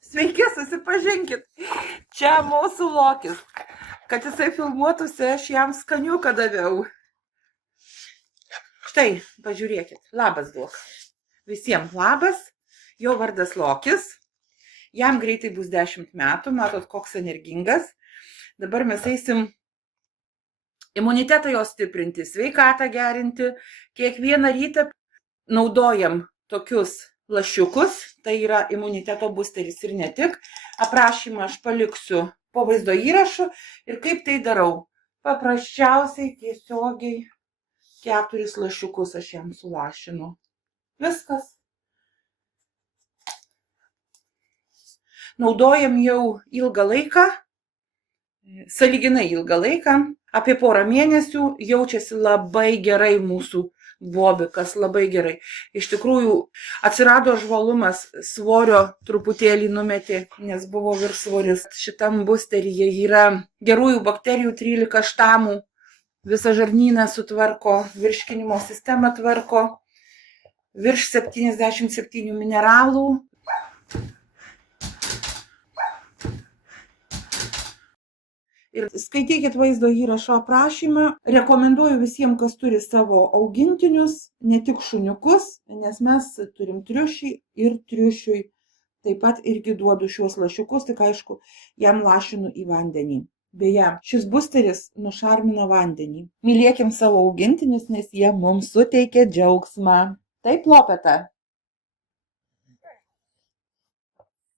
Sveiki, susipažinkit. Čia mūsų Lokis. Kad jisai filmuotųsi, aš jam skaniuką daviau. Štai, pažiūrėkit. Labas duok. Visiems labas. Jo vardas Lokis. Jam greitai bus 10 metų. Matot, koks energingas. Dabar mes eisim imunitetą jo stiprinti, sveikatą gerinti. Kiekvieną rytą naudojam tokius lašiukus, tai yra imuniteto boosteris ir ne tik. Aprašymą aš paliksiu po vaizdo įrašu ir kaip tai darau. Paprasčiausiai tiesiogiai 4 lašiukus aš jam sulašinu. Viskas. Naudojam jau ilgą laiką, sąlyginai ilgą laiką, apie porą mėnesių, jaučiasi labai gerai mūsų bobikas, labai gerai. Iš tikrųjų, atsirado žvalumas, svorio truputėlį numetė, nes buvo viršsvoris. Šitam boosteryje yra gerųjų bakterijų 13 štamų, visą žarnyną sutvarko, virškinimo sistemą tvarko, virš 77 mineralų. Ir skaitykit vaizdo įrašo aprašymą. Rekomenduoju visiems, kas turi savo augintinius, ne tik šuniukus, nes mes turim triušį ir triušiui. Taip pat irgi duodu šiuos lašiukus, tik aišku, jam lašinu į vandenį. Beje, šis boosteris nušarmina vandenį. Mylėkim savo augintinius, nes jie mums suteikia džiaugsmą. Taip, Lopeta?